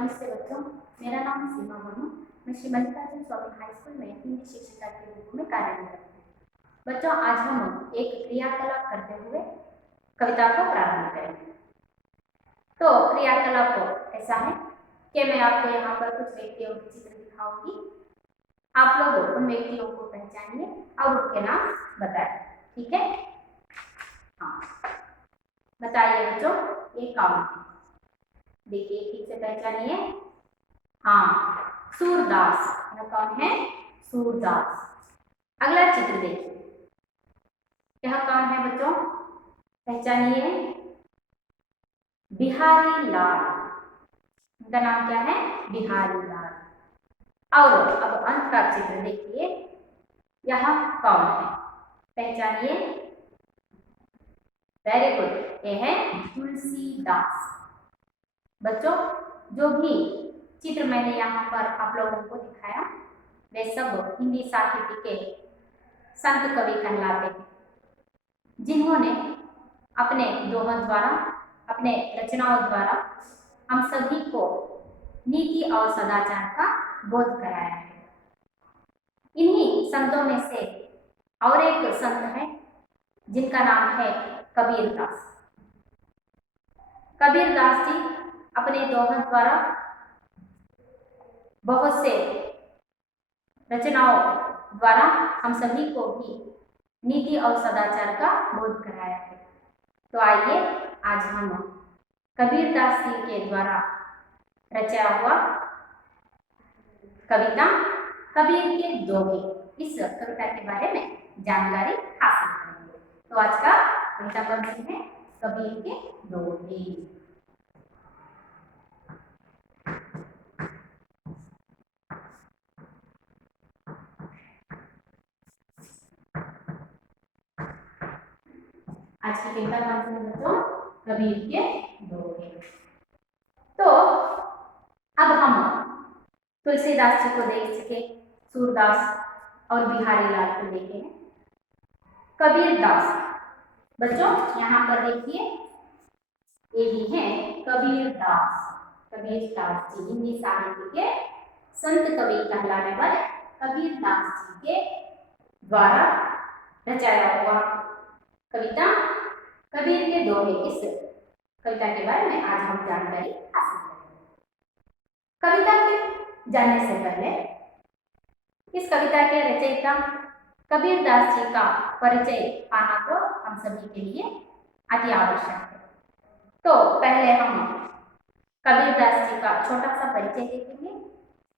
नमस्ते बच्चों, मेरा नाम सीमा वर्मा। मैं श्री मल्लिकार्जुन स्वामी हाई स्कूल में हिंदी शिक्षिका के रूप में कार्यरत हूँ। बच्चों, आज हम एक क्रियाकलाप करते हुए कविता को प्रारंभ करेंगे। तो क्रियाकलाप ऐसा है कि मैं आपको यहाँ पर कुछ व्यक्तियों के चित्र दिखाऊंगी। आप लोग उन व्यक्तियों को पहचानिए और उनके नाम बताएं, ठीक है? हाँ, बताइए बच्चों, ये कौन है? देखिए, ठीक से पहचानिए। हाँ, सूरदास। यह कौन है? सूरदास। अगला चित्र देखिए, यह कौन है बच्चों? पहचानिए। बिहारी लाल। इनका नाम क्या है? बिहारी लाल। और अब अंत का चित्र देखिए, यह कौन है? पहचानिए। वेरी गुड, यह है तुलसीदास। बच्चों, जो भी चित्र मैंने यहाँ पर आप लोगों को दिखाया वे सब हिंदी साहित्य के संत कवि कहलाते हैं, जिन्होंने अपने दोहों द्वारा, अपने रचनाओं द्वारा हम सभी को नीति और सदाचार का बोध कराया है। इन्हीं संतों में से और एक संत है जिनका नाम है कबीरदास। कबीरदास जी अपने दोहों द्वारा बहुत से रचनाओं द्वारा हम सभी को भी नीति और सदाचार का बोध कराया है। तो आइए आज हम कबीरदास जी के द्वारा रचा हुआ कविता कबीर के दोहे, इस कविता के बारे में जानकारी हासिल करेंगे। तो आज का कविता का विषय है कबीर के दोहे। आज की कविता का विषय बच्चों कबीर के दोहे। तो अब हम तुलसीदास जी को देख चुके, सूरदास और बिहारी लाल को देखे हैं। कबीरदास, बच्चों यहाँ पर देखिए, ये भी है कबीरदास। कबीरदास जी हिंदी साहित्य के संत कवि कहलाने वाले कबीरदास जी के द्वारा रचाया हुआ कविता कबीर के दोहे, इस कविता के बारे में आज हम जानकारी हासिल करेंगे। कविता के जानने से पहले इस कविता के रचयिता कबीरदास जी का परिचय पाना तो हम सभी के लिए अति आवश्यक है। तो पहले हम कबीरदास जी का छोटा सा परिचय देखेंगे,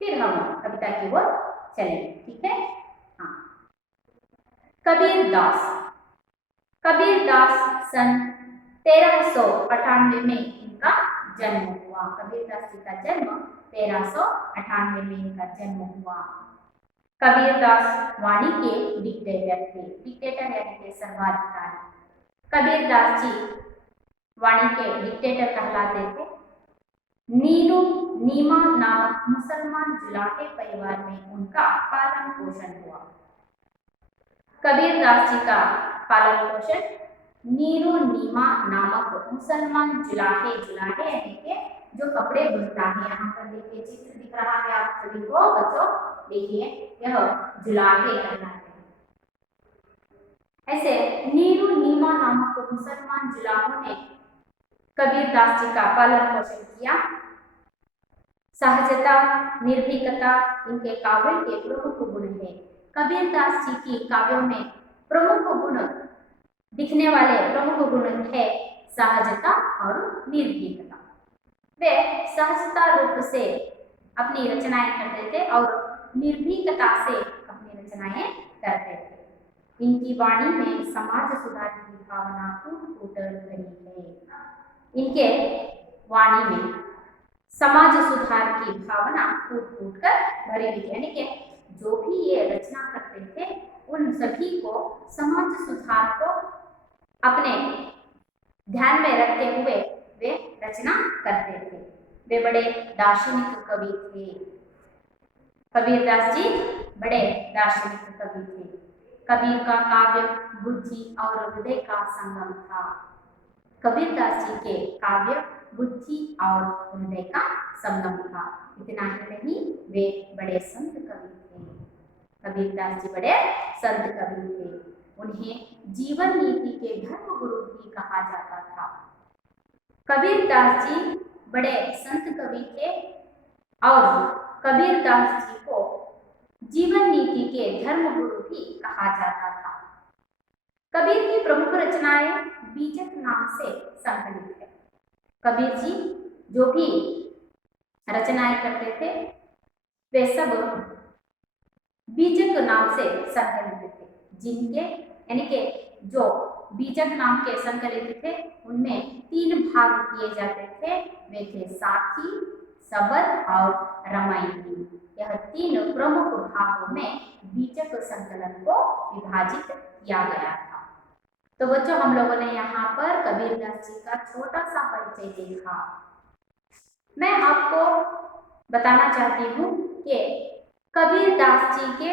फिर हम कविता की ओर चलेंगे, ठीक है? हाँ, कबीरदास। कबीरदास सन 1398 में इनका जन्म हुआ। कबीरदास जी का जन्म 1398 में इनका जन्म हुआ। कबीरदास वाणी के डिक्टेटर थे। डिक्टेटर यानी कि सर्वाधिकारी। कबीरदास जी वाणी के डिक्टेटर कहलाते थे। नीरू नीमा नामक मुसलमान जुलाहे परिवार में उनका पालन पोषण हुआ। कबीरदास जी का पालन पोषण नीरू नीमा नामक मुसलमान जुलाहे, जुलाहे यानी कि जो कपड़े बुनता है, यहाँ पर देखिए चित्र दिख रहा है आप सभी को बच्चों, देखिए यह जुलाहे कहलाते हैं। ऐसे नीरू नीमा नामक मुसलमान जुलाहों ने कबीरदास जी का पालन पोषण किया। सहजता, निर्भीकता इनके काव्यों के प्रमुख गुण है। कबीरदास जी की काव्यों में प्रमुख गुण दिखने वाले प्रमुख गुण है सहजता और निर्भीकता। वे सहजता रूप से अपनी रचनाएं करते थे और निर्भीकता से अपनी रचनाएं करते थे। इनकी वाणी में समाज सुधार की भावना फूट-फूट भरी है। इनके वाणी में समाज सुधार की भावना फूट-फूट कर भरी हुई, यानी कि जो भी ये रचना करते थे उन सभी को समाज सुधार को अपने ध्यान में रखते हुए वे रचना करते थे। वे बड़े दार्शनिक कवि थे। कबीरदास जी बड़े दार्शनिक कवि थे। कबीर का काव्य बुद्धि और हृदय का संगम था। कबीरदास जी के काव्य बुद्धि और हृदय का संगम था। इतना ही नहीं, वे बड़े संत कवि थे। कबीरदास जी बड़े संत कवि थे। उन्हें जीवन नीति के धर्म गुरु भी कहा जाता था। कबीरदास जी बड़े संत कवि थे और कबीरदास जी को जीवन नीति के धर्म गुरु भी कहा जाता था। कबीर की प्रमुख रचनाएं बीजक नाम से संकलित है। कबीर जी जो भी रचनाएं करते थे वे सब बीजक नाम से संकलित थे। जिनके यानी के जो बीजक नाम के संकलित थे उनमें 3 भाग किए जाते थे। वे थे साखी, सबद और रामायणी। यह 3 प्रमुख भागों में बीजक संकलन को विभाजित किया गया था। तो बच्चों, हम लोगों ने यहाँ पर कबीरदास जी का छोटा सा परिचय देखा। मैं आपको बताना चाहती हूँ कि कबीरदास जी के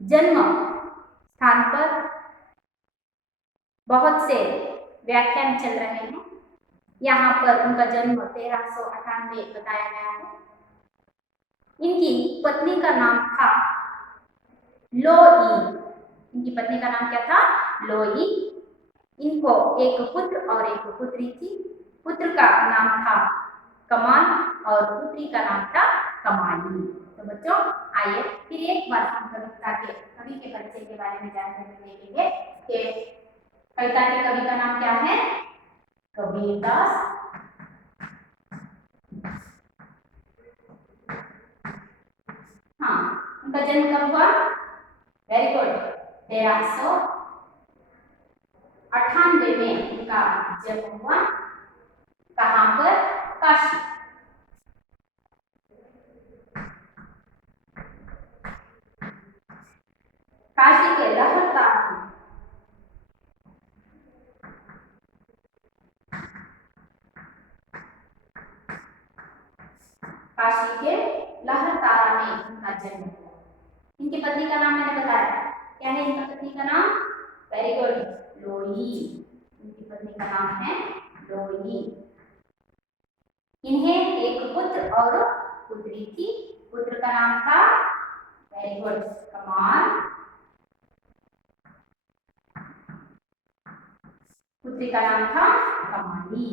जन्म स्थान पर बहुत से व्याख्यान चल रहे हैं। यहाँ पर उनका जन्म 1398 बताया गया है। इनकी पत्नी का नाम था लोई। इनकी पत्नी का नाम क्या था? लोई। इनको एक पुत्र और एक पुत्री थी। पुत्र का नाम था कमान और पुत्री का नाम था कमाली। तो बच्चों, आइए फिर एक बार हम कवि के परिचय के बारे में जानकारी देखेंगे कि कविता के कवि का नाम क्या है? कबीरदास। हाँ, उनका जन्म कब हुआ? वेरी गुड, 1398 में उनका जन्म हुआ। कहाँ पर? काशी। काशी के लहरतारा में। काशी के लहरतारा में उनका जन्म हुआ। इनकी पत्नी का नाम मैंने बताया। क्या है इनका पत्नी का नाम? वेरी गुड, लोई। इनकी पत्नी का नाम है लोई। इन्हें एक पुत्र और पुत्री थी। पुत्र का नाम था, वेरी गुड, कमाल। पुत्री का नाम था कमाली।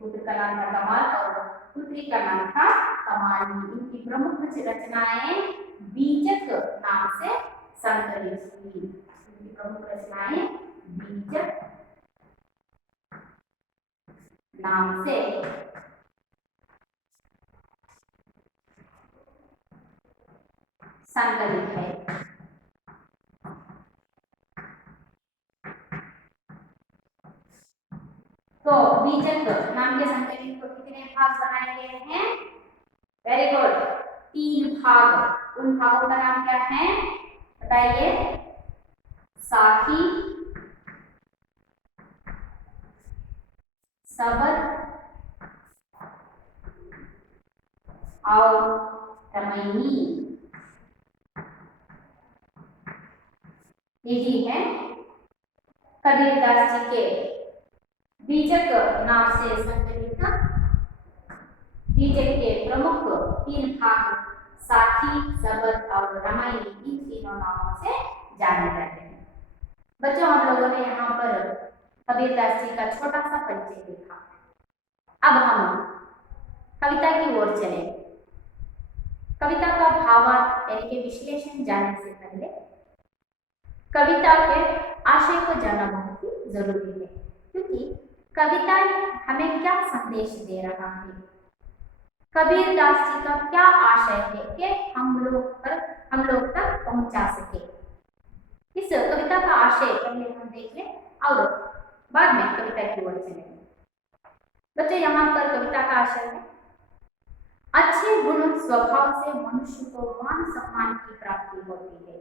पुत्र का नाम था कमाल और पुत्री का नाम था कमाली। इनकी प्रमुख रचनाएं बीजक नाम से संकलित हुई। इनकी प्रमुख रचनाएं बीजक नाम से संकलित है। तो बीजक नाम के संकलित को कितने भाग बनाए गए हैं? वेरी गुड, 3 भाग। उन भागों का नाम क्या है बताइए? साखी, सबद और रामायणी। यही है कबीरदास जी के बीजक नाम से संकलित बीजक के प्रमुख 3 भाग साखी, सबद और रामायणी। इन तीनों नामों से जाने जाते हैं। बच्चों, हम लोगों ने यहाँ पर कबीरदास जी का छोटा सा परिचय देखा। अब हम कविता की ओर चले। कविता का भावार्थ यानी कि विश्लेषण जानने से पहले कविता के आशय को जानना बहुत ही जरूरी है, क्योंकि कविता हमें क्या संदेश दे रहा है, कबीरदास जी का क्या आशय है कि हम लोग तक पहुंचा सके। इस कविता का आशय पहले हम देख लें और बाद में कविता की ओर चलेंगे। बच्चों, यहाँ पर कविता का आशय है, अच्छे गुण स्वभाव से मनुष्य को मान सम्मान की प्राप्ति होती है।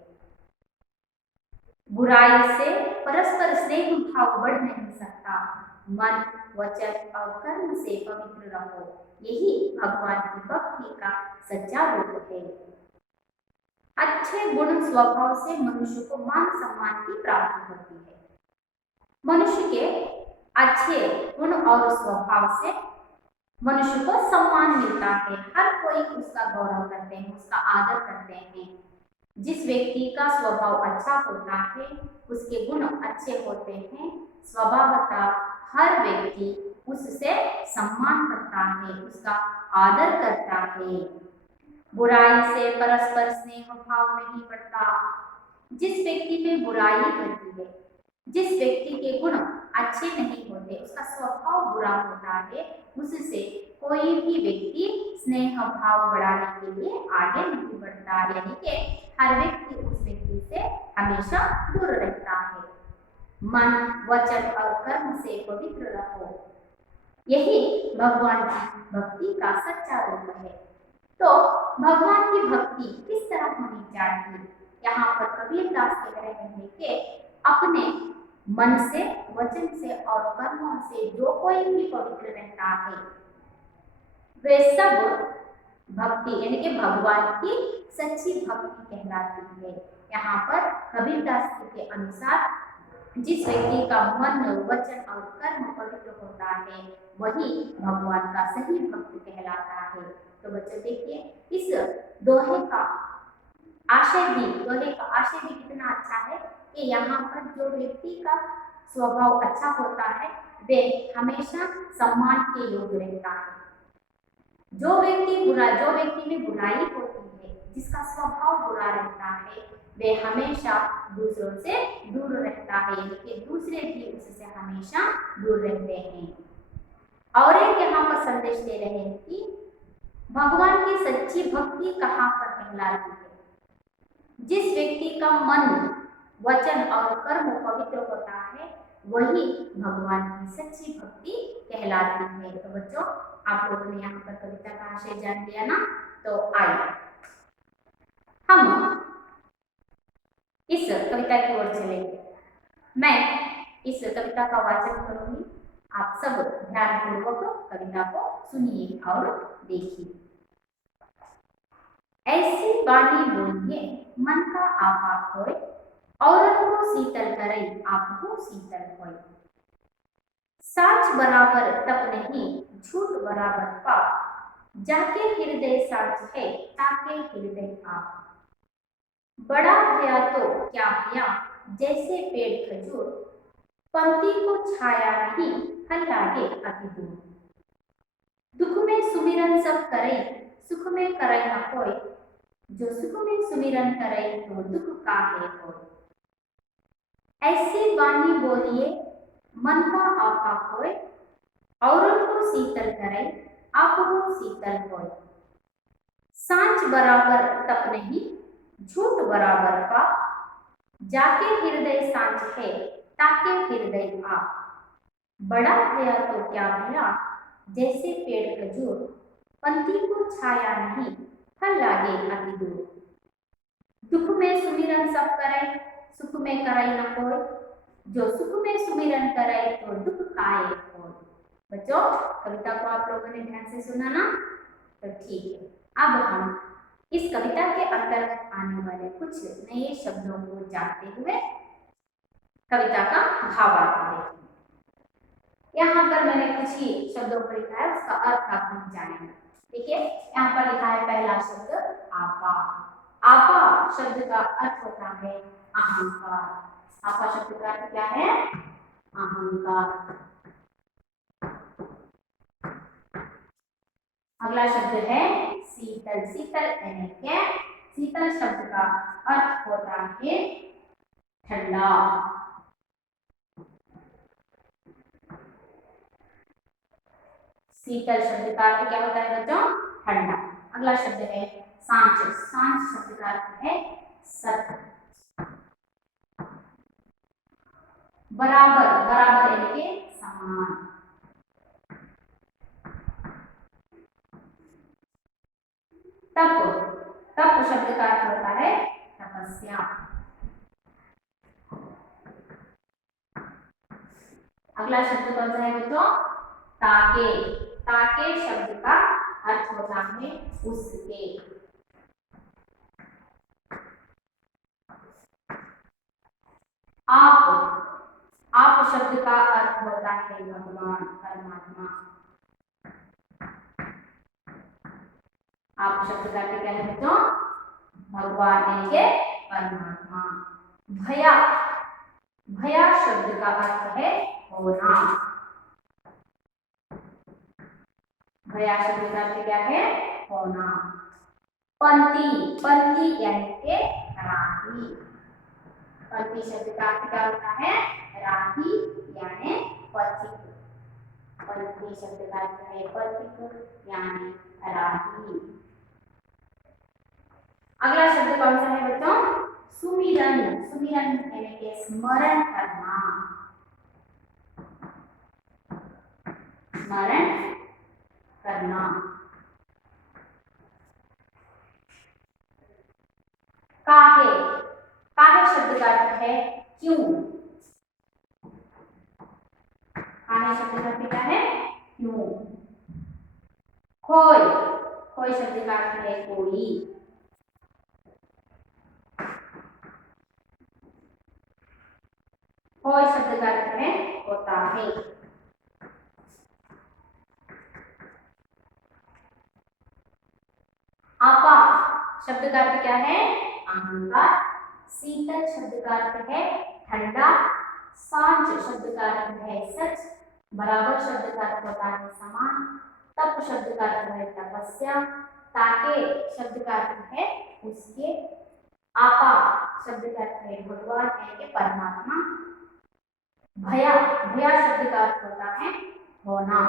बुराई से परस्पर स्नेह भाव बढ़ नहीं सकता। मन, वचन और कर्म से पवित्र रहो, यही भगवान की भक्ति का सच्चा रूप है। अच्छे गुण स्वभाव से मनुष्य को मान सम्मान की प्राप्ति होती है। मनुष्य के अच्छे गुण और स्वभाव से मनुष्य को सम्मान मिलता है। हर कोई उसका गौरव करते हैं, उसका आदर करते हैं। जिस व्यक्ति का स्वभाव अच्छा होता है, उसके गुण अच्छे होते हैं, स्वभावतः हर व्यक्ति उससे सम्मान करता है, उसका आदर करता है। बुराई से परस्पर स्नेह भाव नहीं बढ़ता। जिस व्यक्ति में बुराई होती है, जिस व्यक्ति के गुण अच्छे नहीं होते, उसका स्वभाव बुरा होता है, उससे कोई भी व्यक्ति स्नेह भाव बढ़ाने के लिए आगे नहीं बढ़ता। यानी कि हर व्यक्ति उस व्यक्ति से हमेशा दूर रहता है। मन, वचन और कर्म से पवित्र रहो, यही भगवान की भक्ति का सच्चा रूप है। तो भगवान की भक्ति किस तरह होनी चाहिए? यहाँ पर कबीर दास कह रहे हैं कि अपने मन से, वचन से और कर्मों से जो कोई भी पवित्र रहता है, वे सब भक्ति यानी कि भगवान की सच्ची भक्ति कहलाती है। यहाँ पर कबीर दास जी के अनुसार जिस व्यक्ति का मन, वचन और कर्म पवित्र होता है, वही भगवान का सही भक्त कहलाता है। तो बच्चों देखिए, इस दोहे का आशय भी कितना अच्छा है कि यहाँ पर जो व्यक्ति का स्वभाव अच्छा होता है, वे हमेशा सम्मान के योग्य रहता है। जो व्यक्ति में बुराई होती है, जिसका स्वभाव बुरा रहता है, वे हमेशा दूसरों से दूर रहता है, यानी कि दूसरे भी उससे हमेशा दूर रहते हैं। और एक यहाँ पर संदेश दे रहे हैं कि भगवान की सच्ची भक्ति कहाँ पर कहलाती है? जिस व्यक्ति का मन, वचन और कर्म पवित्र होता है, वही भगवान की सच्ची भक्ति कहलाती है। तो बच्चों, आप लोगों ने यहाँ पर कविता का आशय जान लिया ना? तो आइए हम इस कविता की ओर चलेंगे। मैं इस कविता का वाचन करूंगी, आप सब ध्यानपूर्वक कविता को सुनिए और देखिए। ऐसी वाणी बोलिए मन का आपा होय, औरत को शीतल करे आपको शीतल होय। साच बराबर तप नहीं, झूठ बराबर पाप, जाके हृदय साच है ताके हृदय आप। बड़ा भया तो क्या भया, जैसे पेड़ खजूर, पंक्ति को छाया नहीं, फल लागे अति दूर। दुख में सुमिरन सब करे, सुख में करे न कोई, जो सुख में सुमिरन करे तो दुख काहे होय। ऐसी वाणी बोलिए मन का आपा होय, औरों को शीतल करे आपको शीतल होय। सांच बराबर तप नहीं, झूठ बराबर पाप, जाके हृदय सांच है ताके हृदय आप। बड़ा भया तो क्या भया, जैसे पेड़ खजूर, पंथी को छाया नहीं, फल लागे अति दूर। दुख में सुमिरन सब करे, सुख में करे न कोई, जो सुख में सुमिरन करे तो दुख काहे होय। बच्चों, कविता को आप लोगों ने ध्यान से सुना ना? तो ठीक है, अब हम इस कविता के अंतर्गत आने वाले कुछ नए शब्दों को जानते हुए कविता का भावार्थ देखेंगे। यहाँ पर मैंने कुछ ही शब्दों को लिखा है, उसका अर्थ आप हम जानेंगे। देखिए, यहाँ पर लिखा है पहला शब्द आपा। आपा शब्द का अर्थ होता है अहंकार। आपा शब्द का अर्थ क्या है? अहंकार। अगला शब्द है शीतल। शीतल यानी क्या? शीतल शब्द का अर्थ होता है ठंडा। शीतल शब्द का अर्थ क्या होता है बच्चों? ठंडा। अगला शब्द है सांच। सांच शब्द का अर्थ है सत्य। बराबर। बराबर यानी कि समान। तप। तप शब्द का अर्थ होता है तपस्या। अगला शब्द कौन सा है बच्चों? ताके। ताके शब्द का अर्थ होता है उसके। आप शब्द का अर्थ होता है भगवान, परमात्मा। आप शब्द का अर्थ क्या है बच्चों? भगवान यानी के परमात्मा। भया, भया शब्द का अर्थ है होना। भया शब्द का अर्थ क्या है? होना। पंक्ति, पंक्ति यानी के राही। पंक्ति शब्द का अर्थ क्या होता है? राही यानी पथिक। पंक्ति शब्द का अर्थ है पथिक यानी राही। अगला शब्द कौन सा है बच्चों? सुमिरन। सुमिरन यानी के स्मरण करना। स्मरण करना। काहे, काहे शब्द का अर्थ है क्यों। काहे शब्द का अर्थ क्या है? क्यों। खोय, खोय शब्द का अर्थ है कोई। खोय शब्द का अर्थ है होता है। आपा शब्द का अर्थ क्या है? अहंकार। शीतल शब्द का अर्थ है ठंडा। सांच शब्द का अर्थ है सच। बराबर शब्द का अर्थ होता है समान। तप शब्द का अर्थ है तपस्या। ताके शब्द का अर्थ है उसके। आपा शब्द का अर्थ है भगवान यानी कि परमात्मा। भया, भया शब्द का अर्थ होता है होना।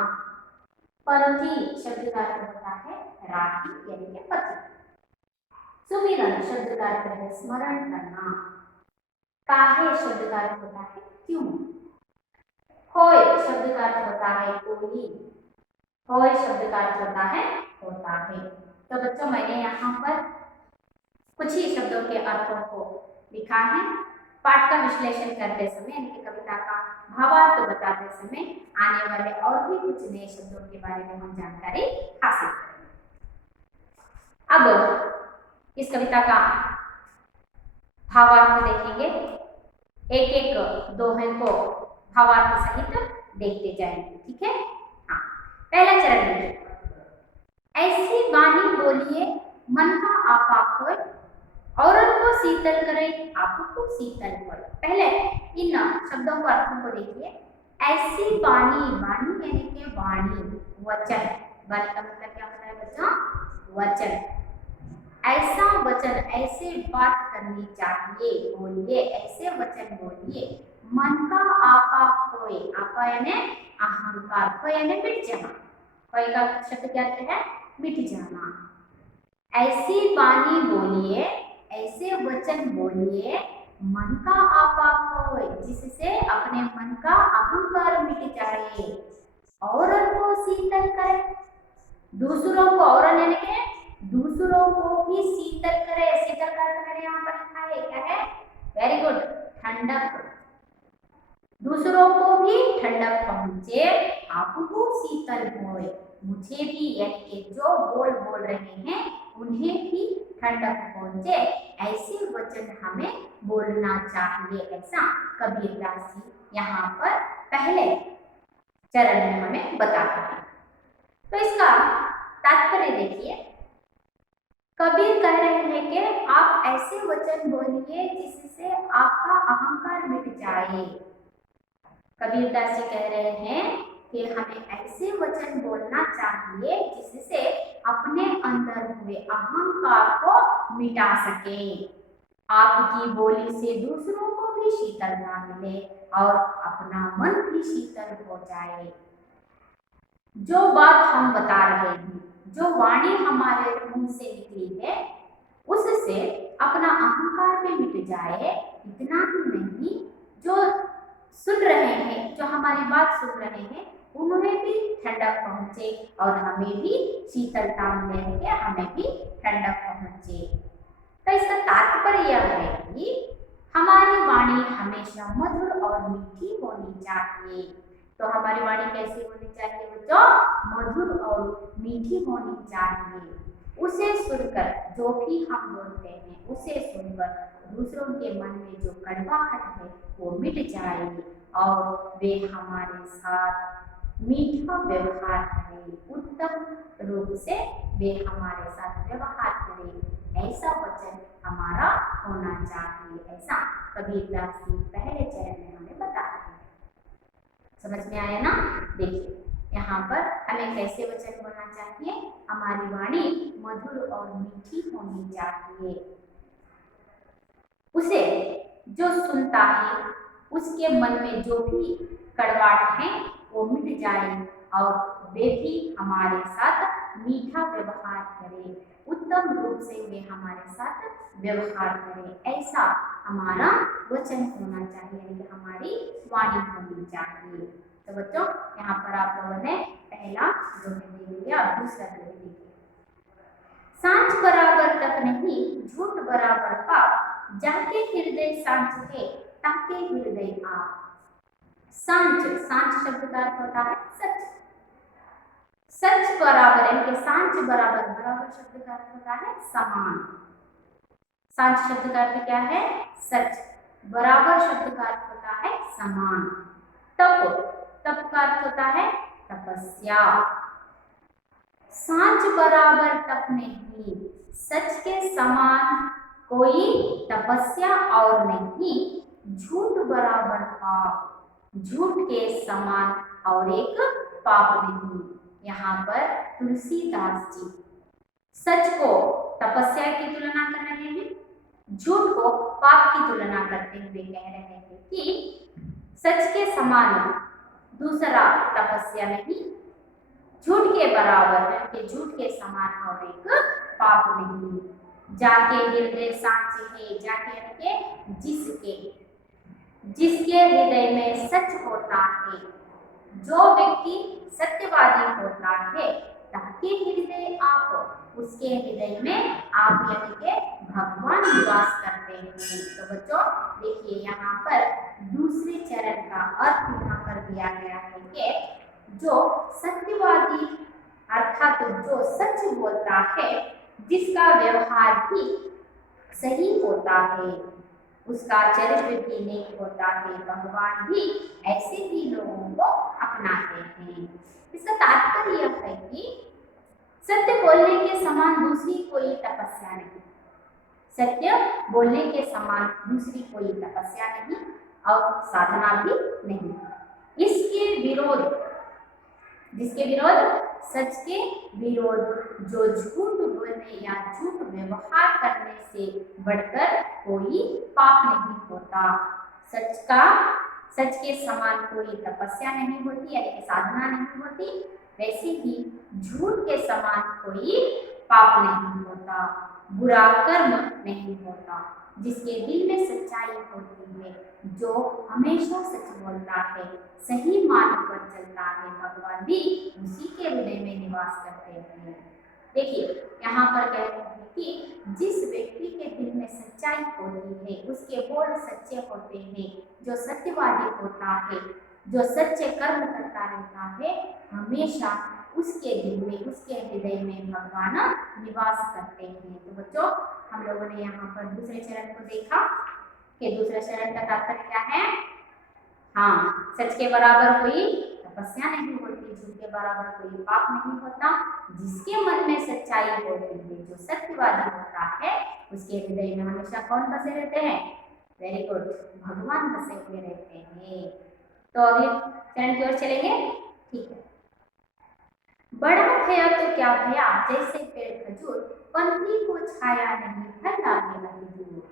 पंथी शब्द का अर्थ होता है राही यानी कि पति। सुमिरन शब्द का अर्थ है स्मरण करना। काहे शब्द का अर्थ होता है क्यों। खोय शब्द का अर्थ होता है कोई। खोय शब्द का अर्थ होता है होता है। तो बच्चों मैंने यहाँ पर कुछ ही शब्दों के अर्थों को लिखा है। पाठ का विश्लेषण करते समय यानी कि कविता का भावार्थ बताते समय आने वाले और भी कुछ नए शब्दों के बारे में हम जानकारी हासिल करेंगे। अब इस कविता का भावार्थ देखेंगे। एक एक दोहे को भावार्थ सहित देखते जाएंगे, ठीक है। हाँ, पहला चरण देखिए। ऐसी वाणी बोलिए मन का आपा खोए, औरत को शीतल करे आपको शीतल खोए। पहले इन शब्दों को अर्थों को देखिए। ऐसी वाणी, वाणी यानी कि वाणी, वचन। वाणी का मतलब क्या होता है बच्चों? वचन। ऐसा वचन, ऐसे बात करनी चाहिए, बोलिए, ऐसे वचन बोलिए मन का आपा खोए। आपा यानी अहंकार, खोए यानी मिट जाना। खोए का शब्द क्या है? मिट जाना। ऐसी वाणी बोलिए, ऐसे वचन बोलिए मन का आपा खोए, जिससे अपने मन का अहंकार मिट जाए और को शीतल करे। दूसरों को, और यानी कि दूसरों को भी शीतल करे। शीतल का अर्थ मैंने यहाँ पर लिखा है, क्या है? वेरी गुड, ठंडक। दूसरों को भी ठंडक पहुंचे, आपको शीतल होए। मुझे भी यानी कि जो बोल रहे हैं उन्हें भी ठंडक पहुंचे, ऐसे वचन हमें बोलना चाहिए। ऐसा कबीरदास जी यहाँ पर पहले चरण में हमें बताते हैं। तो इसका तात्पर्य देखिए। कबीर कह रहे हैं कि आप ऐसे वचन बोलिए जिससे आपका अहंकार मिट जाए। कबीरदास जी कह रहे हैं कि हमें ऐसे वचन बोलना चाहिए जिससे अपने अंदर हुए अहंकार को मिटा सके। आपकी बोली से दूसरों को भी शीतलता मिले और अपना मन भी शीतल हो जाए। जो बात हम बता रहे हैं, जो वाणी हमारे मुंह से निकली है, उससे अपना अहंकार भी मिट जाए। इतना ही नहीं, जो सुन रहे हैं, जो हमारी बात सुन रहे हैं, उन्हें भी ठंडक पहुंचे और हमें भी शीतलता मिले, हमें भी ठंडक पहुंचे। तो इसका तात्पर्य यह है कि हमारी वाणी हमेशा मधुर और मीठी होनी चाहिए। तो हमारी वाणी कैसी होनी चाहिए बच्चों? मधुर और मीठी होनी चाहिए। उसे सुनकर, जो भी हम बोलते हैं उसे सुनकर दूसरों के मन में जो कड़वाहट है वो मिट जाएगी और वे हमारे साथ मीठा व्यवहार करें, उत्तम रूप से वे हमारे साथ व्यवहार करें, ऐसा वचन हमारा होना चाहिए। ऐसा कबीरदास जी पहले चरण में हमें बताते हैं। समझ में आया ना? देखिए यहाँ पर हमें कैसे वचन बोलना चाहिए। हमारी वाणी मधुर और मीठी होनी चाहिए। उसे जो सुनता है उसके मन में जो भी कड़वाहट है वो मिट जाए और वे भी हमारे साथ मीठा व्यवहार करें, उत्तम रूप से वे हमारे साथ व्यवहार करें, ऐसा हमारा वचन होना चाहिए, यानी हमारी वाणी होनी चाहिए। तो बच्चों यहाँ पर आप लोगों ने पहला दोहे देख लिया, दूसरा दोहे देखिए। सांच बराबर तक नहीं, झूठ बराबर पाप, जाके हृदय सांच है, ताके हृदय आप। सांच, सांच शब्द का अर्थ होता है सच। सच बराबर है कि सांच बराबर, बराबर शब्द का अर्थ होता है समान। सांच शब्द का अर्थ क्या है? सच। बराबर शब्द का अर्थ होता है समान। तप, तप का अर्थ होता है तपस्या। सांच बराबर तप नहीं, सच के समान कोई तपस्या और नहीं, झूठ बराबर पाप, झूठ के समान और एक पाप नहीं। यहाँ पर तुलसीदास जी सच को तपस्या की तुलना कर रहे हैं, झूठ को पाप की तुलना करते हुए कह रहे हैं कि सच के समान दूसरा तपस्या नहीं, झूठ के बराबर है कि झूठ के समान और एक पाप नहीं। जाके हृदय सांच है, जाके के जिसके, जिसके हृदय में सच होता है, जो व्यक्ति सत्यवादी होता है, ताके हृदय आप, उसके हृदय में आप यानी के भगवान निवास करते हैं। तो बच्चों देखिए यहाँ पर दूसरे चरण का अर्थ यहाँ पर दिया गया है कि जो सत्यवादी अर्थात जो सच बोलता है, जिसका व्यवहार भी सही होता है, उसका चरित्र भी नेक होता है, भगवान भी ऐसे ही लोगों को अपनाते हैं। इसका तात्पर्य यह है कि सत्य बोलने के समान दूसरी कोई तपस्या नहीं, सत्य बोलने के समान दूसरी कोई तपस्या नहीं और साधना भी नहीं। इसके विरोध, जिसके विरोध, सच के विरोध जो झूठ बोलने या झूठ व्यवहार करने से बढ़कर कोई पाप नहीं होता। सच का, सच के समान कोई तपस्या नहीं होती यानी कि साधना नहीं होती, वैसे ही झूठ के समान कोई पाप नहीं होता, बुरा कर्म नहीं होता। जिसके दिल में सच्चाई होती है, जो हमेशा सच बोलता है, सही मार्ग पर चलता है, भगवान भी उसी के हृदय में निवास करते हैं। देखिए यहाँ पर कहते हैं कि जिस व्यक्ति के दिल में सच्चाई होती है, उसके बोल सच्चे होते हैं, जो सत्यवादी होता है, जो सच्चे कर्म करता रहता है, हमेशा उसके दिल में, उसके हृदय में भगवान निवास करते हैं। तो बच्चों हम लोगों ने यहाँ पर दूसरे चरण को देखा कि दूसरे चरण का तात्पर्य क्या है। हाँ, सच के बराबर कोई तपस्या नहीं होती, झूठ के बराबर कोई पाप नहीं होता। जिसके मन में सच्चाई होती है, जो सत्यवादी होता है, उसके हृदय में हमेशा कौन बसे रहते हैं? वेरी गुड, भगवान बसे हुए रहते हैं। तो अगले चरण की ओर चलेंगे। ठीक है। बड़ा भया तो क्या भया, जैसे पेड़ खजूर, पंथी को छाया नहीं, फल लागे लगी दूर।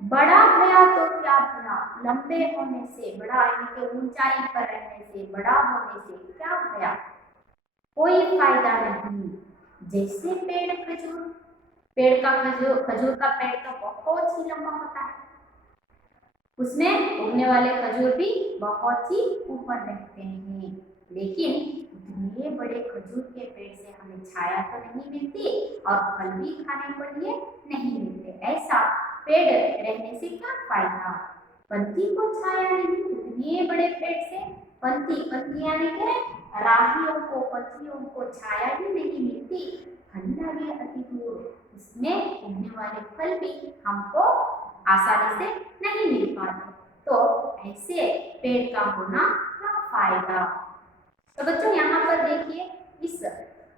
बड़ा भया तो क्या भया, लंबे होने से, बड़ा यानी कि ऊंचाई पर रहने से, बड़ा होने से क्या भया, कोई फायदा नहीं। जैसे पेड़ खजूर, पेड़ का खजूर का पेड़ तो बहुत ही लंबा होता है, उसमें उगने वाले खजूर भी बहुत ही ऊपर रहते हैं, लेकिन इतने बड़े खजूर के पेड़ से हमें छाया तो नहीं मिलती और फल भी खाने को लिए नहीं मिलते। ऐसा पेड़ रहने से क्या फायदा। पंथी को छाया नहीं, इतने बड़े पेड़ से पंथी, पंथी यानी कि राहियों को, पथियों को छाया ही नहीं मिलती, फल लागे अति दूर, उसमें उगने वाले फल भी हमको आसानी से नहीं मिल पाते। तो ऐसे पेड़ का होना क्या फायदा। तो बच्चों यहाँ पर देखिए इस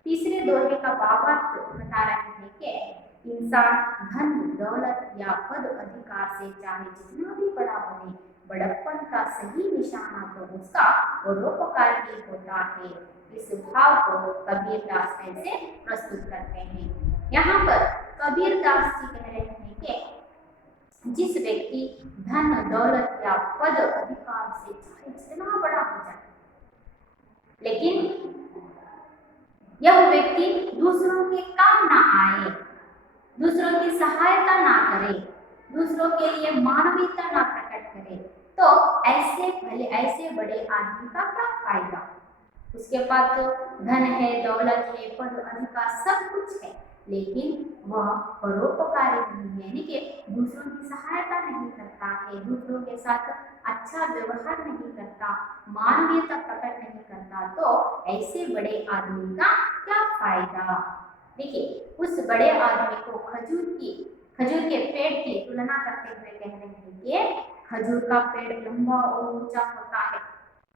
तीसरे दोहे का भावार्थ बता रहे हैं कि इंसान धन दौलत या पद अधिकार से चाहे जितना भी बड़ा बने, बड़प्पन का सही निशाना तो उसका परोपकारी होता है। इस भाव को कबीरदास ऐसे प्रस्तुत करते हैं। यहाँ पर कबीरदास जी कह रहे हैं कि जिस व्यक्ति धन दौलत या पद अधिकार से चाहे जितना बड़ा हो जाए, लेकिन यह व्यक्ति दूसरों के काम ना आए, दूसरों की सहायता ना करे, दूसरों के लिए मानवीयता ना प्रकट करे, तो ऐसे बड़े आदमी का क्या फायदा। उसके पास तो धन है, दौलत है, पद अधिकार सब कुछ है, लेकिन वह परोपकारी नहीं है, यानी कि दूसरों की सहायता नहीं करता है, दूसरों के साथ अच्छा व्यवहार नहीं करता, मानवीयता प्रकट नहीं करता, तो ऐसे बड़े आदमी का क्या फायदा। देखिए उस बड़े आदमी को खजूर के पेड़ की तुलना करते हुए कह रहे हैं कि खजूर का पेड़ लंबा और ऊंचा होता है।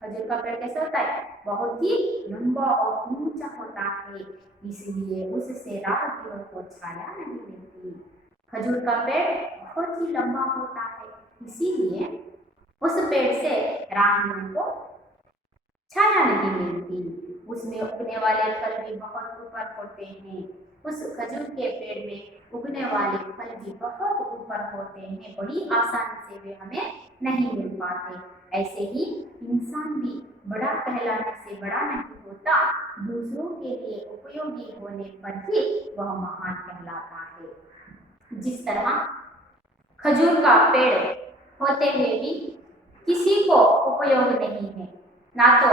खजूर का पेड़ कैसे होता है, बहुत ही लंबा और ऊंचा होता है, इसलिए उससे राहगीरों को छाया नहीं मिलती। खजूर का पेड़ बहुत ही लंबा होता है, इसीलिए उस पेड़ से राहगीरों को छाया नहीं मिलती। उसमें उगने वाले फल भी बहुत ऊपर होते हैं, उस खजूर के पेड़ में उगने वाले फल भी बहुत ऊपर होते हैं, बड़ी आसानी से वे हमें नहीं मिल पाते। ऐसे ही इंसान भी बड़ा कहलाने से बड़ा नहीं होता, दूसरों के लिए उपयोगी होने पर ही वह महान कहलाता है। जिस तरह खजूर का पेड़ होते हुए भी किसी को उपयोग नहीं है, ना तो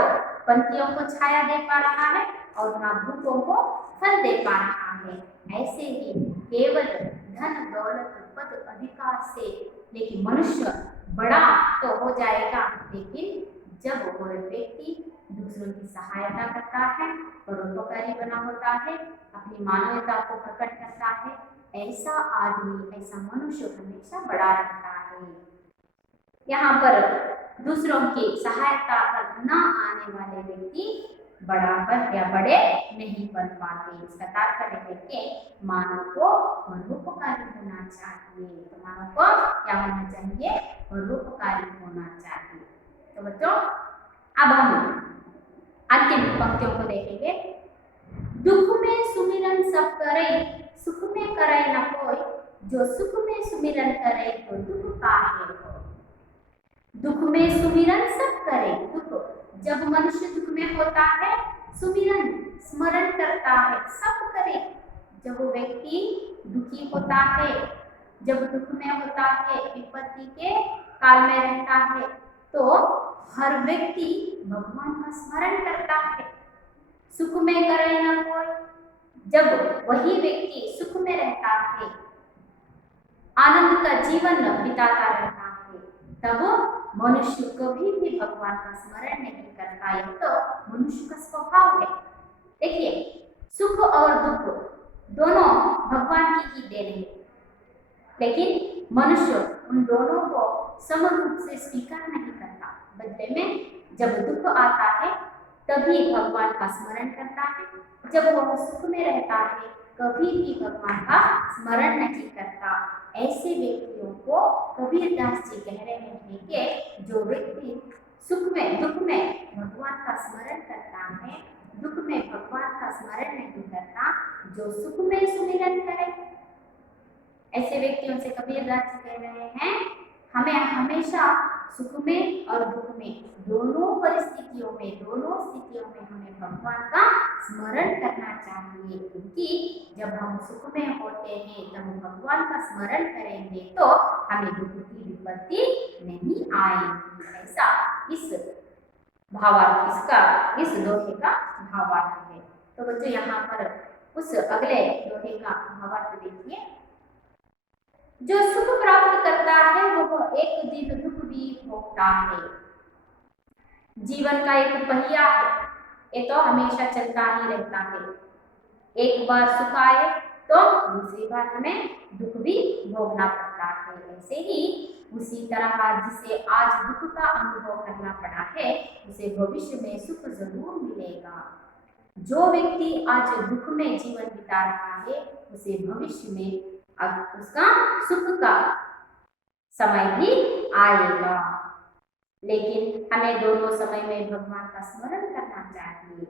पंछियों को छाया दे पा रहा है और ना भूखों को फल दे पा रहा है, ऐसे ही केवल धन दौलत पद अधिकार से लेकिन मनुष्य बड़ा तो हो जाएगा, लेकिन जब वह व्यक्ति दूसरों की सहायता करता है, परोपकारी बना होता है, अपनी मानवता को प्रकट करता है, ऐसा आदमी, ऐसा मनुष्य हमेशा बड़ा रहता है। यहाँ पर दूसरों की सहायता पर न आने वाले व्यक्ति बराबर या बड़े नहीं बन पाते। इसका तात्पर्य है कि मानव को परोपकारी होना चाहिए। तो मानव को क्या होना चाहिए, परोपकारी होना चाहिए। तो बच्चों अब हम अंतिम पंक्तियों को देखेंगे। दुख में सुमिरन सब करे, सुख में करे न कोई, जो सुख में सुमिरन करे तो दुख काहे होय। दुख में सुमिरन सब करे, दुख जब मनुष्य दुख में होता है, सुमिरन स्मरण करता है, सब करे। जब वो व्यक्ति दुखी होता है, जब दुख में होता है, विपत्ति के काल में रहता है, तो हर व्यक्ति भगवान का स्मरण करता है। सुख में करे न कोई, जब वही व्यक्ति सुख में रहता है, आनंद का जीवन बिताता रहता है, तब मनुष्य कभी भी भगवान का स्मरण नहीं करता। यह तो मनुष्य का स्वभाव है। देखिए सुख और दुख दोनों भगवान की ही देन है, लेकिन मनुष्य उन दोनों को समान रूप से स्वीकार नहीं करता। बदले में जब दुख आता है तभी भगवान का स्मरण करता है, जब वह सुख में रहता है कभी भी भगवान का स्मरण नहीं करता। ऐसे व्यक्तियों को कबीरदास जी कह रहे हैं कि जो व्यक्ति सुख में दुख में भगवान का स्मरण करता है, दुख में भगवान का स्मरण नहीं करता, जो सुख में सुमिरन करे, ऐसे व्यक्तियों से कबीरदास जी कह रहे हैं हमें हमेशा सुख में और दुख में दोनों परिस्थितियों में, दोनों स्थितियों में हमें भगवान का स्मरण करना चाहिए, क्योंकि जब हम सुख में होते हैं तब भगवान का स्मरण करेंगे तो हमें दुख की विपत्ति नहीं आएगी। ऐसा इस भावार्थ, इसका इस दोहे का भावार्थ है। तो बच्चों यहाँ पर उस अगले दोहे का भावार्थ देखिए। जो सुख प्राप्त करता है वह एक दिन दुख भी भोगता है। जीवन का एक पहिया है, ये तो हमेशा चलता ही रहता है। एक बार सुख आए तो दूसरी बार हमें दुख भी भोगना पड़ता है। ऐसे ही उसी तरह जिसे आज दुख का अनुभव करना पड़ा है उसे भविष्य में सुख जरूर मिलेगा। जो व्यक्ति आज दुख में जीवन बिता रहा है उसे भविष्य में अब उसका सुख का समय भी आएगा। लेकिन हमें दोनों समय में भगवान का स्मरण करना चाहिए।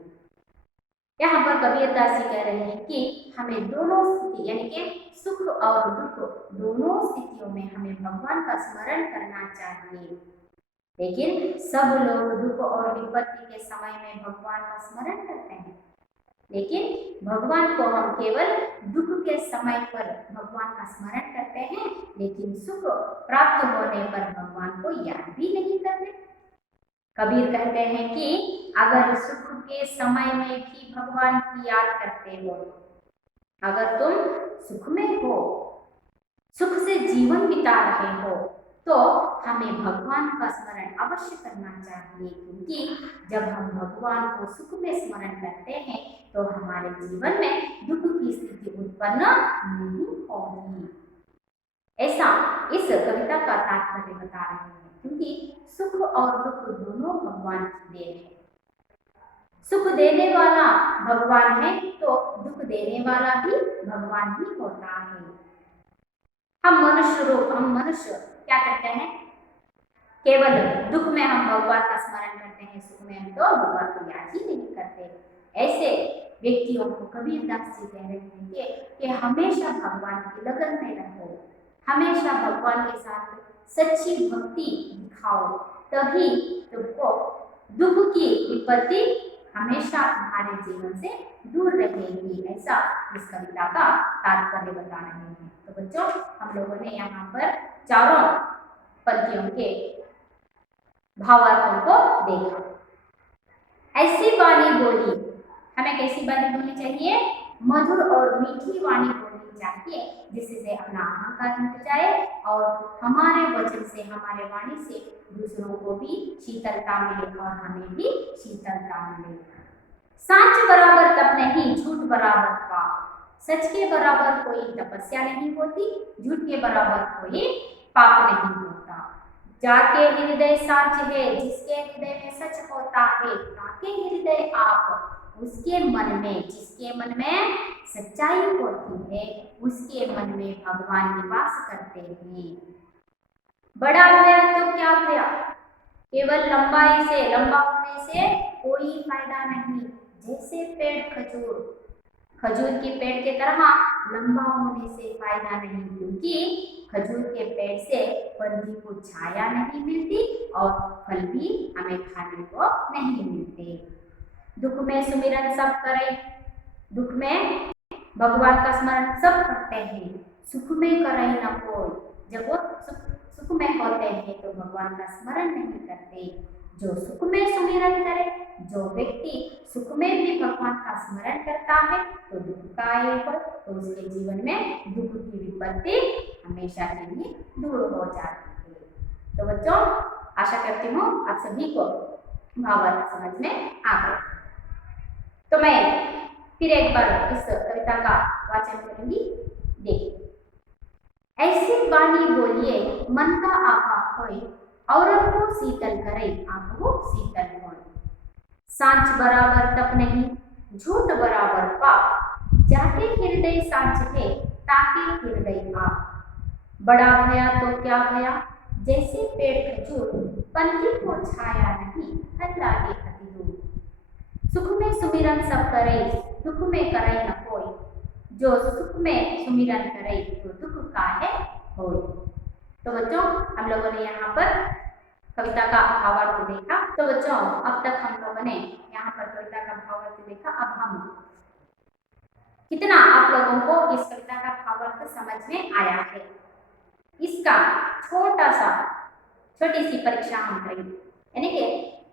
यहाँ पर कबीरदास जी कह रहे हैं कि हमें दोनों स्थिति यानी कि सुख और दुख दोनों स्थितियों में हमें भगवान का स्मरण करना चाहिए। लेकिन सब लोग दुख और विपत्ति के समय में भगवान का स्मरण करते हैं, लेकिन भगवान को हम केवल दुख के समय पर भगवान का स्मरण करते हैं, लेकिन सुख प्राप्त होने पर भगवान को याद भी नहीं करते। कबीर कहते हैं कि अगर सुख के समय में भी भगवान की याद करते हो, अगर तुम सुख में हो, सुख से जीवन बिता रहे हो, तो हमें भगवान का स्मरण अवश्य करना चाहिए। क्योंकि जब हम भगवान को सुख में स्मरण करते हैं तो हमारे जीवन में दुख की स्थिति उत्पन्न नहीं होगी। ऐसा इस कविता का तात्पर्य बता रहे हैं। क्योंकि सुख और दुख दोनों भगवान की देन है। सुख देने वाला भगवान है तो दुख देने वाला भी भगवान ही होता है। हम मनुष्य क्या करते हैं, केवल दुख में हम भगवान का स्मरण करते हैं, सुख में हम तो भगवान को याद ही नहीं करते। ऐसे व्यक्तियों को कबीरदास जी कह रहे हैं कि हमेशा भगवान की लगन में रहो, हमेशा भगवान के साथ सच्ची भक्ति दिखाओ, तभी तुमको दुख की विपत्ति हमेशा तुम्हारे जीवन से दूर रहेगी। ऐसा इस कविता का तात्पर्य बता रहे हैं। तो बच्चों, हम लोगों ने यहाँ पर चारों पंक्तियों के भावार्थों को देखा। ऐसी वाणी बोली, हमें कैसी वाणी बोलनी चाहिए? मधुर और मीठी वाणी बोलनी चाहिए, जिससे अपना अहंकार मिट जाए और हमारे वचन से, हमारे वाणी से दूसरों को भी शीतलता मिले और हमें भी शीतलता मिले। सच बराबर तप नहीं, झूठ बराबर पाप। सच के बराबर कोई तपस्या नहीं होती, झूठ के बराबर कोई पाप नहीं होता। जाके हृदय साच है, जिसके हृदय में सच होता है, ताके हृदय आप उसके मन में, जिसके मन में सच्चाई होती है, उसके मन में भगवान निवास करते हैं। बड़ा भया तो क्या भया, केवल लंबाई से, लंबा होने से कोई फायदा नहीं। जैसे पेड़ खजूर के पेड़ के तरह लंबा होने से फायदा नहीं, क्योंकि खजूर के पेड़ से बंदी को छाया नहीं मिलती और फल भी हमें खाने को नहीं मिलते। दुख में सुमिरन सब करें, दुख में भगवान का स्मरण सब करते हैं, सुख में करे न कोई। जब वो सुख में होते हैं तो भगवान का स्मरण नहीं करते। जो सुख में सुमिरन करे, जो व्यक्ति सुख में भी भगवान का स्मरण करता है, तो दुख का आए पर तो उसके जीवन में दुख की विपत्ति हमेशा के लिए दूर हो जाती है। तो बच्चों, आशा करती हूँ आप सभी को भावार्थ समझ में आ गया। तो मैं फिर एक बार इस कविता का वाचन करूंगी। देखिए, ऐसी वाणी बोलिए मन का आपा होए, औरत को शीतल करे आपको शीतल होए। सांच बराबर तप नहीं, झूठ बराबर पाप। जाके हृदय सांच है, ताके हृदय आप। बड़ा भया तो क्या भया, जैसे पेड़ खजूर, पंथी को छाया नहीं, फल लागे अति दूर। सुख में सुमिरन सब करे, दुख में करे न कोई। जो सुख में सुमिरन करे तो दुख काहे होए। तो बच्चों, हम लोगों ने यहाँ पर कविता का भावार्थ देखा। तो बच्चों, अब तक हम लोगों ने यहाँ पर कविता का भावार्थ देखा। अब हम कितना आप लोगों को इस कविता का भावार्थ समझ में आया है, इसका छोटी सी परीक्षा हम करेंगे। यानी कि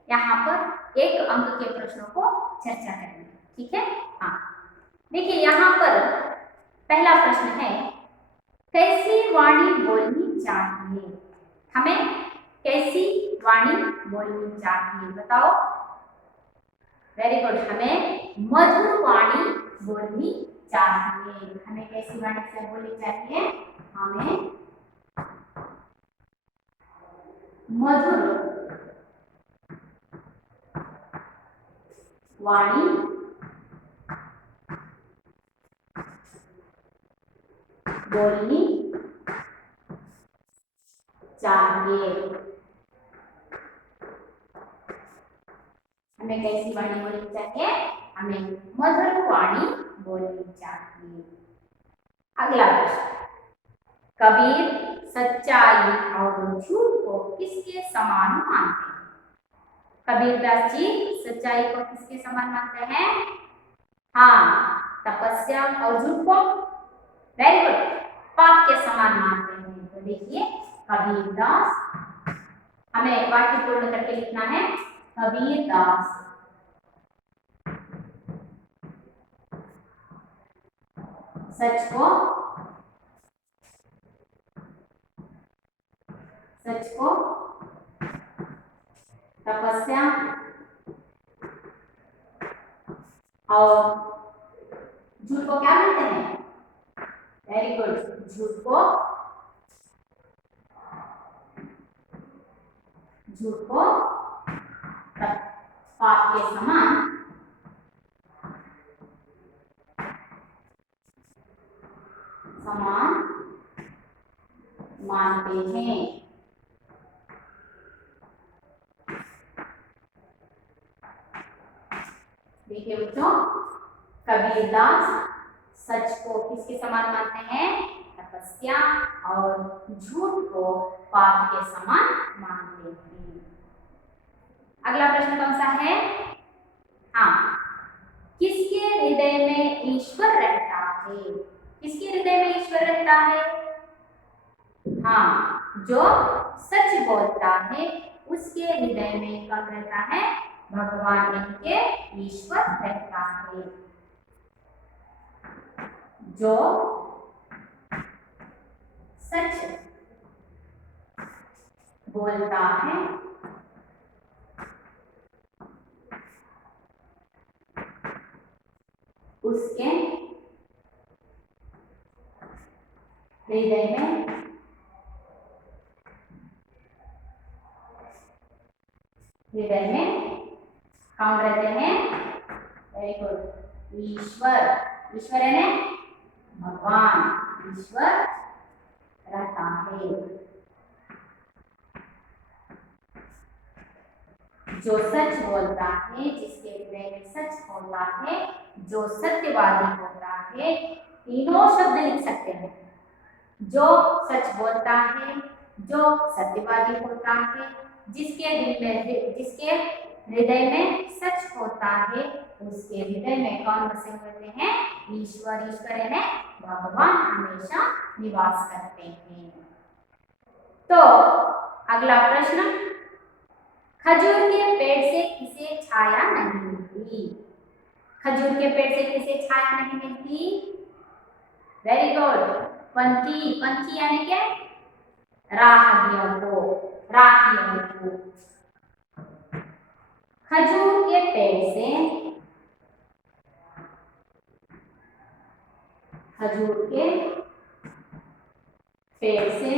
यहाँ पर एक अंक के प्रश्नों को चर्चा करेंगे। ठीक है? हाँ, देखिए यहाँ पर पहला प्रश्न है, कैसी वाणी बोलनी चाहिए? हमें कैसी वाणी बोलनी चाहिए, बताओ। वेरी गुड, हमें मधुर वाणी बोलनी चाहिए। हमें कैसी वाणी से बोलनी चाहिए? हमें मधुर वाणी बोलनी चाहिए। हमें कैसी वाणी बोलनी चाहिए? हमें मधुर वाणी बोलनी चाहिए। अगला प्रश्न, कबीर सच्चाई और झूठ को किसके समान मानते हैं? कबीरदास जी सच्चाई को किसके समान मानते हैं? हाँ, तपस्या और झूठ को वेरी गुड पाप के समान मानते हैं। तो देखिए कबीरदास, हमें वाक्य पूर्ण करके लिखना है। कबीरदास सच को तपस्या और झूठ को क्या मानते हैं? वेरी गुड, झूठ को पाप के समान मानते हैं। देखिए बच्चों, कबीरदास सच को किसके समान मानते हैं? तपस्या और झूठ को पाप के समान मानते हैं। अगला प्रश्न कौन सा है? हाँ, किसके हृदय में ईश्वर रहता है? किसके हृदय में ईश्वर रहता है? हाँ, जो सच बोलता है उसके हृदय में कौन रहता है? भगवान के ईश्वर रहता है। जो सच बोलता है उसके हृदय में कौन रहते हैं? वेरी गुड, ईश्वर है ना, भगवान ईश्वर रहता है। जो सच बोलता है, जिसके हृदय में सच होता है, जो सत्यवादी होता है, तीनों शब्द लिख सकते हैं। जो सच बोलता है, जो सत्यवादी होता है, जिसके हृदय में सच होता है, उसके हृदय में कौन बसे हुए हैं? ईश्वर है ना, भगवान हमेशा निवास करते हैं। तो अगला प्रश्न, खजूर के पेड़ से किसे छाया नहीं मिलती? खजूर के पेड़ से किसे छाया नहीं मिलती? वेरी गुड, पंछी यानी क्या? राहगियों को। खजूर के पेड़ से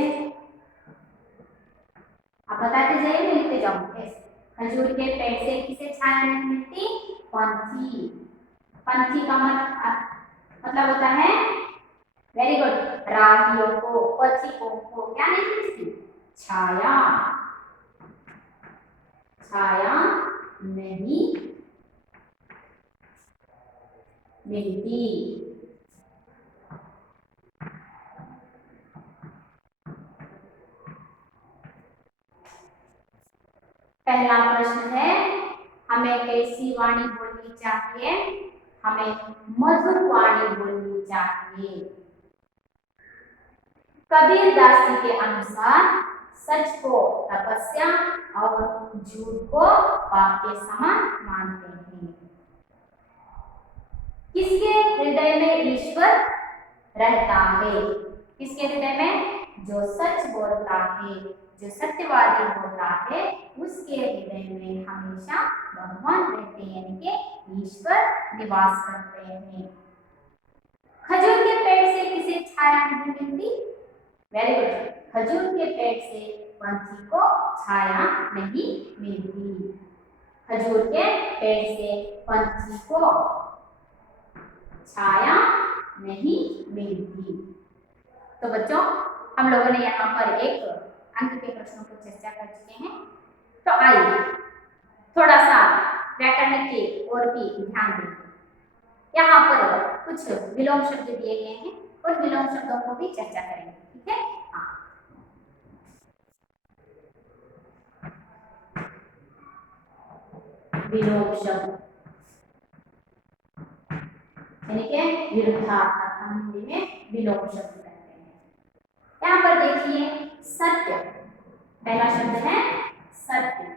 आप बताते जाइए, मैं लिखते जाऊंगी। खजूर के पेड़ से किसे छाया नहीं मिलती? पंछी का मतलब होता है वेरी गुड, राहियों को, पथिकों को क्या नहीं मिलती? छाया नहीं मिलती। पहला प्रश्न है, हमें कैसी वाणी बोलनी चाहिए? हमें मधुर वाणी बोलनी चाहिए। कबीरदास जी के अनुसार सच को तपस्या और झूठ को पाप के समान मानते हैं। किसके हृदय में ईश्वर रहता है? किसके हृदय में? जो सच बोलता है, जो सत्यवादी होता है, उसके हृदय में हमेशा भगवान रहते हैं, यानी कि ईश्वर निवास करते हैं। खजूर के पेड़ से किसे छाया नहीं मिलती? Very good. खजूर के पेड़ से पंछी को छाया नहीं मिलती। खजूर के पेड़ से पंछी को छाया नहीं मिलती। तो बच्चों, हम लोगों ने यहाँ पर एक अंक के प्रश्नों पर चर्चा कर चुके हैं। तो आइए थोड़ा सा व्याकरण की ओर भी ध्यान दें। यहाँ पर कुछ विलोम शब्द दिए गए हैं, उन विलोम शब्दों को भी चर्चा करेंगे। ठीक है? विलोम शब्द यानी कि विरुद्धार्थक हम हिंदी में विलोम शब्द कहते हैं। यहाँ पर देखिए सत्य, पहला शब्द है सत्य।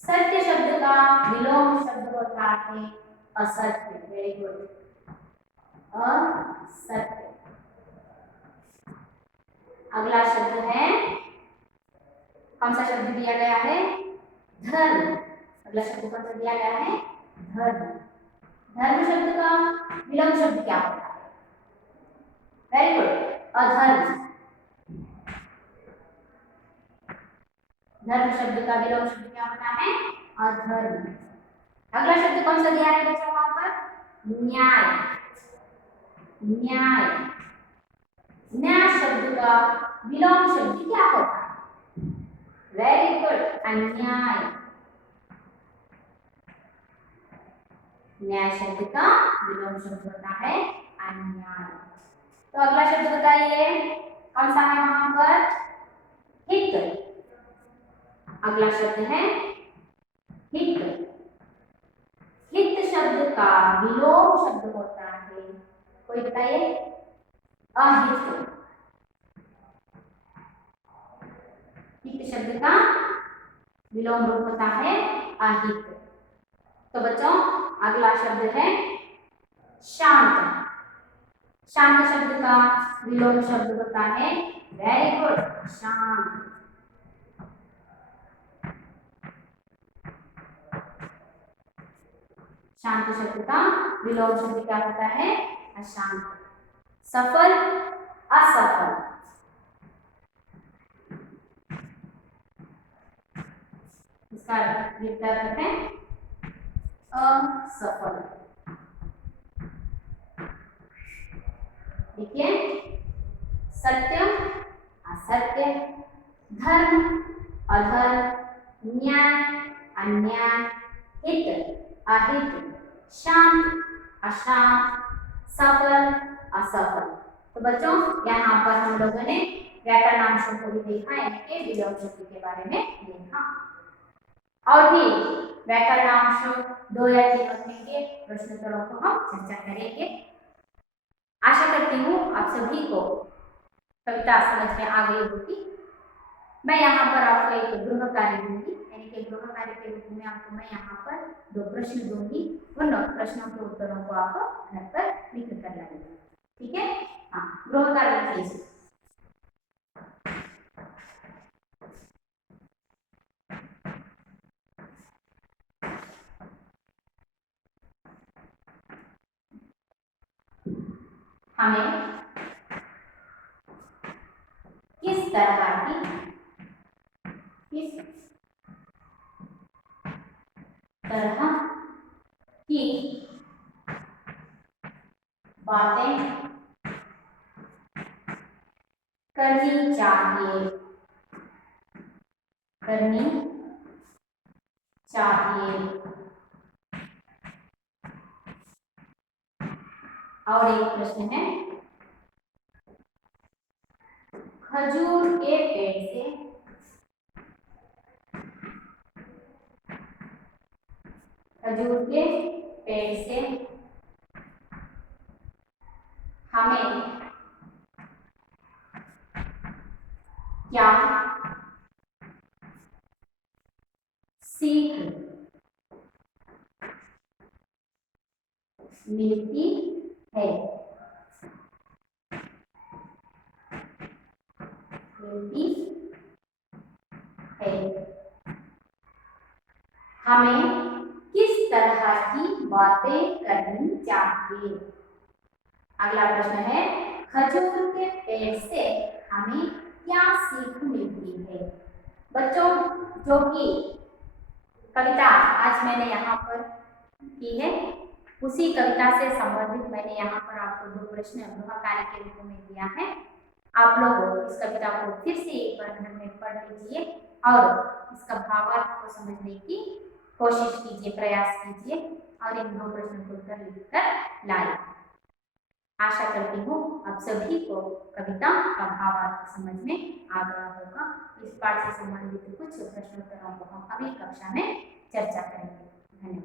सत्य शब्द का विलोम शब्द होता है असत्य। वेरी गुड, असत्य। अगला शब्द है, कौन सा शब्द दिया गया है? धर्म। अगला शब्द कौन सा दिया गया है? धर्म। धर्म शब्द का विलोम शब्द क्या होता है? वेरी गुड, अधर्म। धर्म शब्द का विलोम शब्द क्या होता है? अधर्म। अगला शब्द कौन सा दिया है बच्चों वहां पर? न्याय। न्याय। न्याय शब्द का विलोम शब्द क्या होता है? वेरी गुड, अन्याय। न्याय शब्द का विलोम शब्द होता है अन्याय। तो अगला शब्द बताइए कौन सा है वहां पर? हित। अगला शब्द है हित। हित शब्द का विलोम शब्द होता है, कोई बताइए? अहित। हित शब्द का विलोम रूप होता है अहित। तो बच्चों, अगला शब्द है शांत। शांत शब्द का विलोम शब्द होता है, वेरी गुड, शांत। शांत शब्द का विलोम शब्द क्या होता है? अशांत। सफल, असफल। इसका विपरीत है असफल। देखिए, सत्य, असत्य, धर्म, अधर्म, न्याय, अन्याय, हित, अहित, शांत, अशांत, सफल, असफल। तो बच्चों, यहाँ पर हम लोगों ने व्याकरणांशों को भी देखा, यानी विलोम शब्द के बारे में देखा। और भी व्याकरणांश 2 या 3 के प्रश्नोत्तरों को हम चर्चा करेंगे। आशा करती हूँ आप सभी को कविता समझ में आ गई होगी। मैं यहाँ पर आपको एक गृह कार्य दूंगी, यानी कि गृह कार्य के रूप में आपको मैं यहाँ पर 2 प्रश्न दूंगी। उन प्रश्नों के उत्तरों को आप घर पर लिख कर लाइए। ठीक है? हाँ, गृह कार्य लिखिए। हमें किस तरह की बातें करनी चाहिए और एक प्रश्न है, खजूर के पेड़ से हमें क्या सीख मिलती है? हमें किस तरह की बातें करनी चाहिए। अगला प्रश्न है, खजूर के पेड़ से हमें क्या सीख मिलती है। बच्चों, जो कि कविता आज मैंने यहाँ पर की है, उसी कविता से संबंधित मैंने यहाँ पर आपको 2 प्रश्न गृह कार्य के रूप में दिया है। आप लोग इस कविता को फिर से एक बार घर में पढ़ लीजिए और इसका भावार्थ को समझने की कोशिश कीजिए, प्रयास कीजिए और इन 2 प्रश्नों को उत्तर लिखकर लाए। आशा करती हूँ आप सभी को कविता का भावार्थ समझ में आ गया होगा। इस पाठ से संबंधित कुछ प्रश्नोत्तरों को हम अगली कक्षा में चर्चा करेंगे। धन्यवाद।